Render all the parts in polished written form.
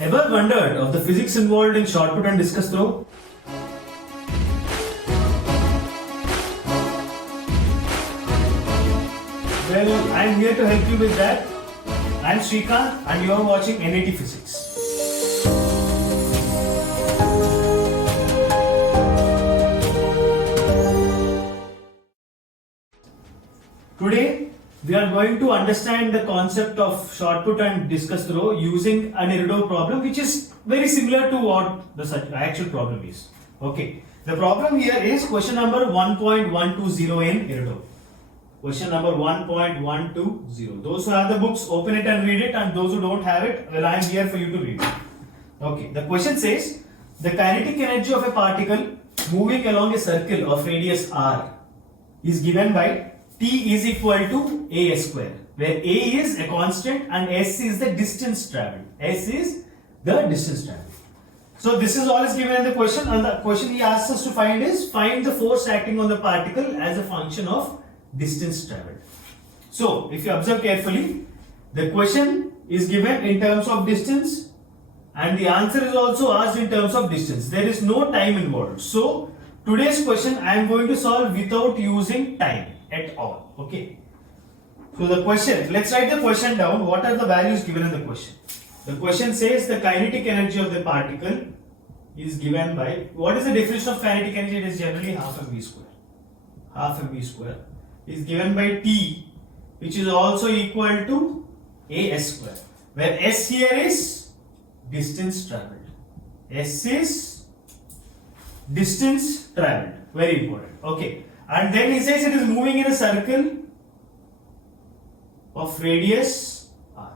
Ever wondered of the physics involved in shot put and discus throw? Well, I am here to help you with that. I am Srikanth and you are watching NAT Physics. Today, we are going to understand the concept of shot put and discus throw using an Iredove problem, which is very similar to what the actual problem is. Okay, the problem here is question number 1.120 in Iredove. Question number 1.120. Those who have the books, open it and read it, and those who don't have it, well, I am here for you to read it. Okay, the question says the kinetic energy of a particle moving along a circle of radius r is given by T is equal to a square, where a is a constant and s is the distance travelled. S is the distance travelled. So this is all is given in the question, and the question he asks us to find is find the force acting on the particle as a function of distance travelled. So if you observe carefully, the question is given in terms of distance and the answer is also asked in terms of distance. There is no time involved. So today's question I am going to solve without using time at all. Okay. So the question, let's write the question down. What are the values given in the question? The question says the kinetic energy of the particle is given by, what is the definition of kinetic energy? It is generally half mv square. Half mv square is given by T, which is also equal to as square, where s here is distance travelled. S is distance travelled. Very important. Okay. And then he says it is moving in a circle of radius r.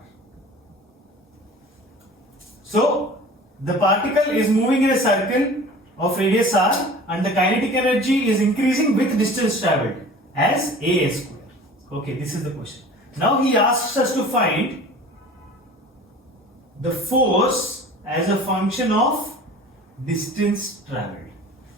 So the particle is moving in a circle of radius r and the kinetic energy is increasing with distance travelled as a square. Okay, this is the question. Now he asks us to find the force as a function of distance travelled.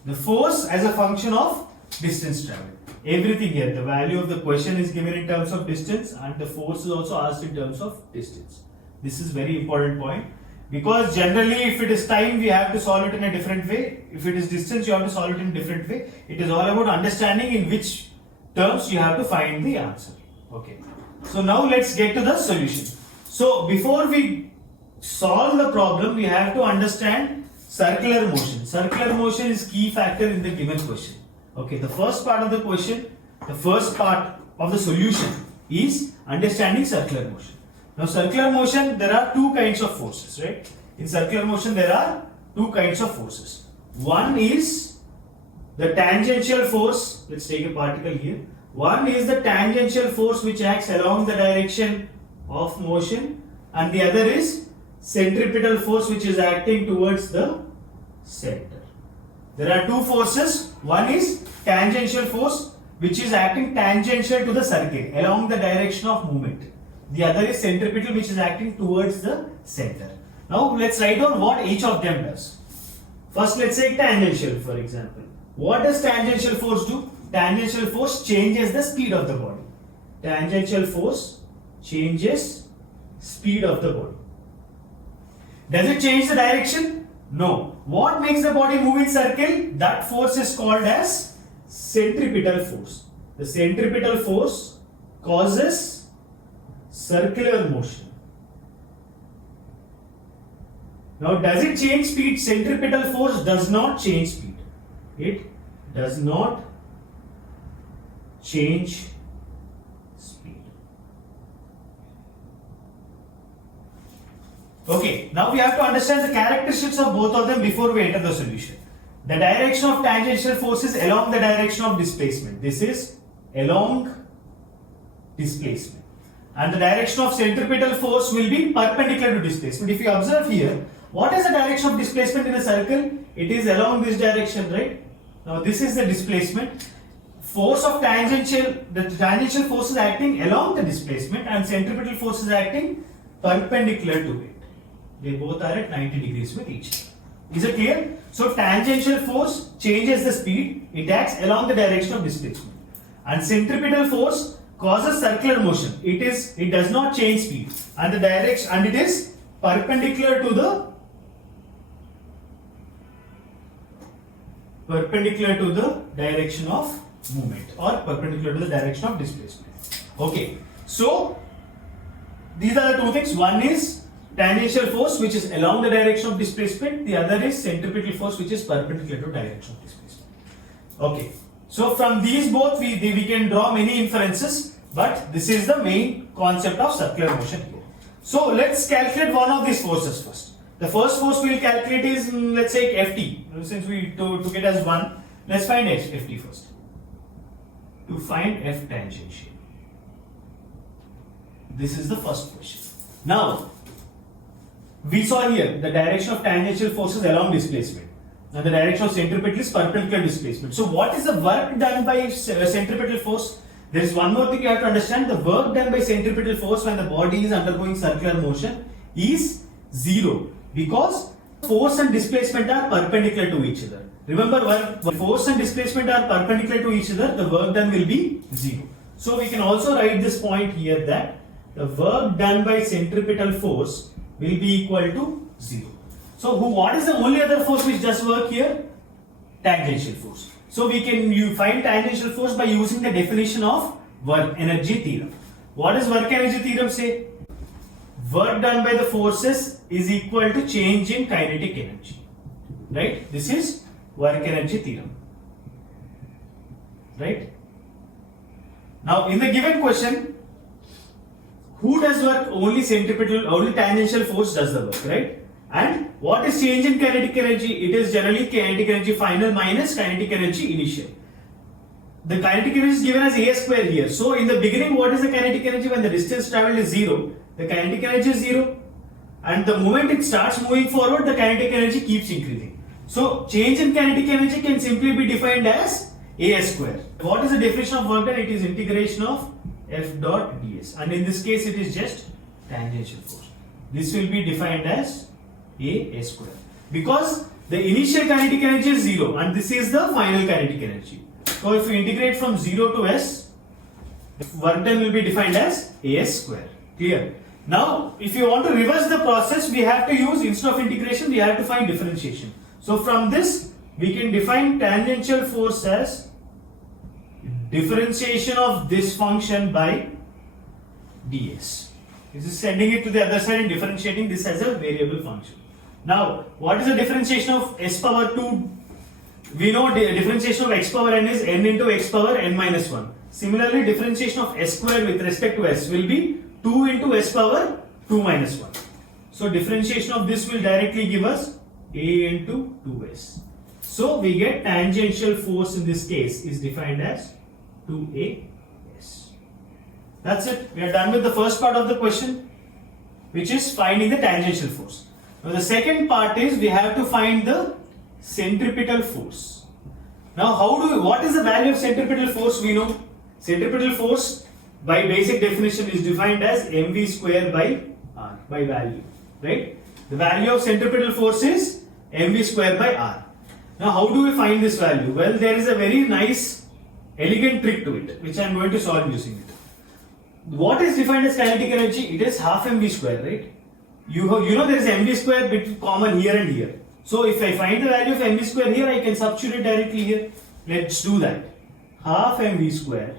The force as a function of distance travelled. Everything here, the value of the question is given in terms of distance and the force is also asked in terms of distance. This is very important point, because generally if it is time we have to solve it in a different way. If it is distance you have to solve it in a different way. It is all about understanding in which terms you have to find the answer. Okay. So now let's get to the solution. So before we solve the problem we have to understand circular motion. Circular motion is key factor in the given question. Okay, the first part of the question, the first part of the solution is understanding circular motion. Now circular motion, there are two kinds of forces, right? In circular motion there are two kinds of forces. One is the tangential force. Let's take a particle here. One is the tangential force which acts along the direction of motion, and the other is centripetal force which is acting towards the center. There are two forces. One is tangential force which is acting tangential to the circle along the direction of movement. The other is centripetal which is acting towards the center. Now let's write down what each of them does. First let's say tangential, for example. What does tangential force do? Tangential force changes the speed of the body. Tangential force changes speed of the body. Does it change the direction? No. What makes the body move in circle? That force is called as centripetal force. The centripetal force causes circular motion. Now does it change speed? Centripetal force does not change speed. It does not change speed. Okay, now we have to understand the characteristics of both of them before we enter the solution. The direction of tangential force is along the direction of displacement. This is along displacement. And the direction of centripetal force will be perpendicular to displacement. If you observe here, what is the direction of displacement in a circle? It is along this direction, right? Now this is the displacement. Force of the tangential force is acting along the displacement and centripetal force is acting perpendicular to it. They both are at 90 degrees with each other. Is it clear? So tangential force changes the speed, it acts along the direction of displacement. And centripetal force causes circular motion. It does not change speed, and the direction, and it is perpendicular to the perpendicular to the direction of movement or perpendicular to the direction of displacement. Okay, so these are the two things. One is tangential force which is along the direction of displacement, the other is centripetal force which is perpendicular to direction of displacement. Okay, so from these both we can draw many inferences, but this is the main concept of circular motion here. So let's calculate one of these forces first. The first force we will calculate is let's say Ft. Since we took it as 1, let's find Ft first. To find F tangential. This is the first question. Now, we saw here the direction of tangential forces along displacement. Now the direction of centripetal is perpendicular displacement. So what is the work done by centripetal force? There is one more thing you have to understand. The work done by centripetal force when the body is undergoing circular motion is 0, because force and displacement are perpendicular to each other. Remember, when force and displacement are perpendicular to each other, the work done will be 0. So we can also write this point here that the work done by centripetal force will be equal to 0. So what is the only other force which does work here? Tangential force. So we can find tangential force by using the definition of work energy theorem. What does work energy theorem say? Work done by the forces is equal to change in kinetic energy. Right? This is work energy theorem. Right? Now in the given question, who does work? Only centripetal, only tangential force does the work, right? And what is change in kinetic energy? It is generally kinetic energy final minus kinetic energy initial. The kinetic energy is given as a square here. So in the beginning, what is the kinetic energy? When the distance traveled is 0, the kinetic energy is 0. And the moment it starts moving forward, the kinetic energy keeps increasing. So change in kinetic energy can simply be defined as a square. What is the definition of work done? It is integration of F dot ds. And in this case, it is just tangential force. This will be defined as a square, because the initial kinetic energy is 0 and this is the final kinetic energy. So if we integrate from 0 to s, the work done will be defined as a square. Clear? Now if you want to reverse the process, we have to use, instead of integration, we have to find differentiation. So from this we can define tangential force as differentiation of this function by ds. This is sending it to the other side and differentiating this as a variable function. Now, what is the differentiation of s power 2? We know the differentiation of x power n is n into x power n minus 1. Similarly, differentiation of s square with respect to s will be 2 into s power 2 minus 1. So, differentiation of this will directly give us a into 2s. So, we get tangential force in this case is defined as 2as. That's it. We are done with the first part of the question, which is finding the tangential force. Now the second part is we have to find the centripetal force. Now what is the value of centripetal force? We know centripetal force by basic definition is defined as mv square by r, by value, right? The value of centripetal force is mv square by r. Now how do we find this value? Well, there is a very nice elegant trick to it, which I am going to solve using it. What is defined as kinetic energy? It is half mv square, right? You know there is mv square bit common here and here. So if I find the value of mv square here, I can substitute it directly here. Let's do that. Half mv square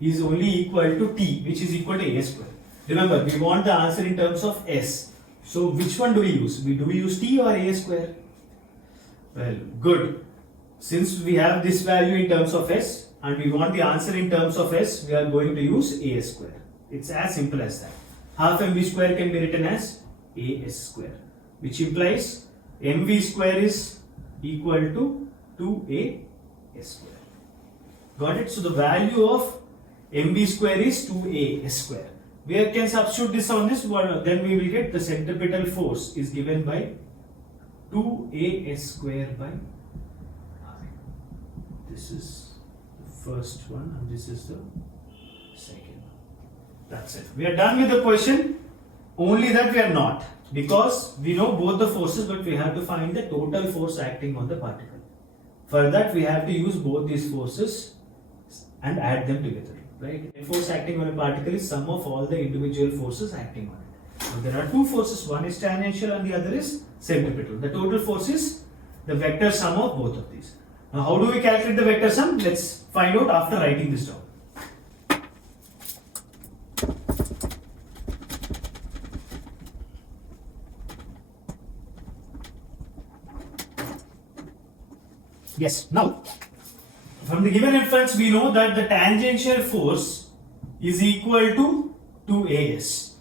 is only equal to t, which is equal to a square. Remember, we want the answer in terms of s. So which one do we use? Do we use t or a square? Well, good. Since we have this value in terms of s and we want the answer in terms of s, we are going to use a square. It's as simple as that. Half mv square can be written as as square, which implies mv square is equal to 2a square. Got it? So the value of mv square is 2a square. We can substitute this on this one, then we will get the centripetal force is given by 2a square by r. This is the first one and this is the second. That's it. We are done with the question. Only that we are not, because we know both the forces, but we have to find the total force acting on the particle. For that, we have to use both these forces and add them together. Right? The force acting on a particle is sum of all the individual forces acting on it. So there are two forces. One is tangential and the other is centripetal. The total force is the vector sum of both of these. Now how do we calculate the vector sum? Let's find out after writing this down. Yes, now from the given inference we know that the tangential force is equal to 2as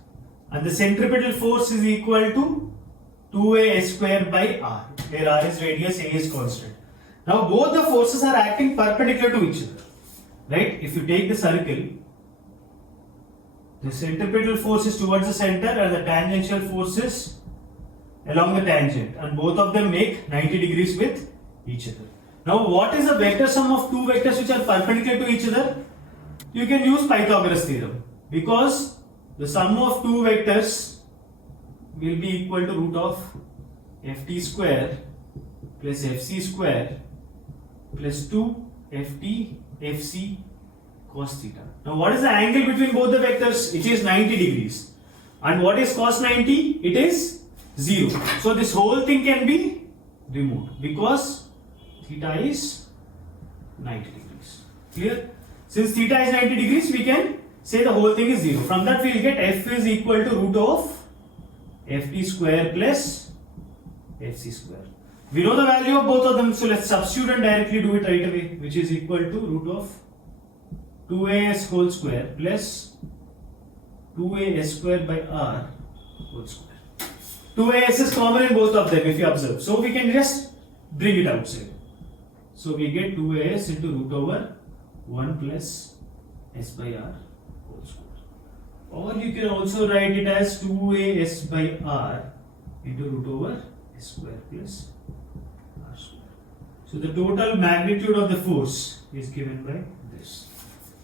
and the centripetal force is equal to 2a square by r, where r is radius, a is constant. Now both the forces are acting perpendicular to each other, right? If you take the circle, the centripetal force is towards the center and the tangential force is along the tangent, and both of them make 90 degrees with each other. Now what is the vector sum of two vectors which are perpendicular to each other? You can use Pythagoras theorem, because the sum of two vectors will be equal to root of ft square plus fc square plus 2 ft fc cos theta. Now what is the angle between both the vectors? It is 90 degrees. And what is cos 90? It is 0. So this whole thing can be removed because theta is 90 degrees. Clear? Since theta is 90 degrees, we can say the whole thing is 0. From that we will get f is equal to root of ft square plus fc square. We know the value of both of them, so let's substitute and directly do it right away, which is equal to root of 2as whole square plus 2as square by r whole square. 2as is common in both of them if you observe, so we can just bring it outside. So we get 2as into root over 1 plus s by r whole square. Or you can also write it as 2as by r into root over s square plus r square. So the total magnitude of the force is given by this.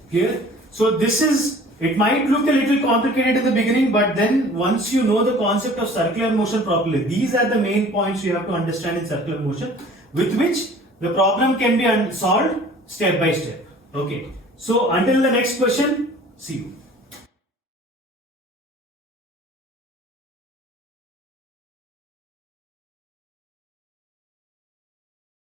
Clear? So this is, it might look a little complicated in the beginning, but then once you know the concept of circular motion properly, these are the main points you have to understand in circular motion, with which the problem can be solved step by step. Okay. So until the next question, see you.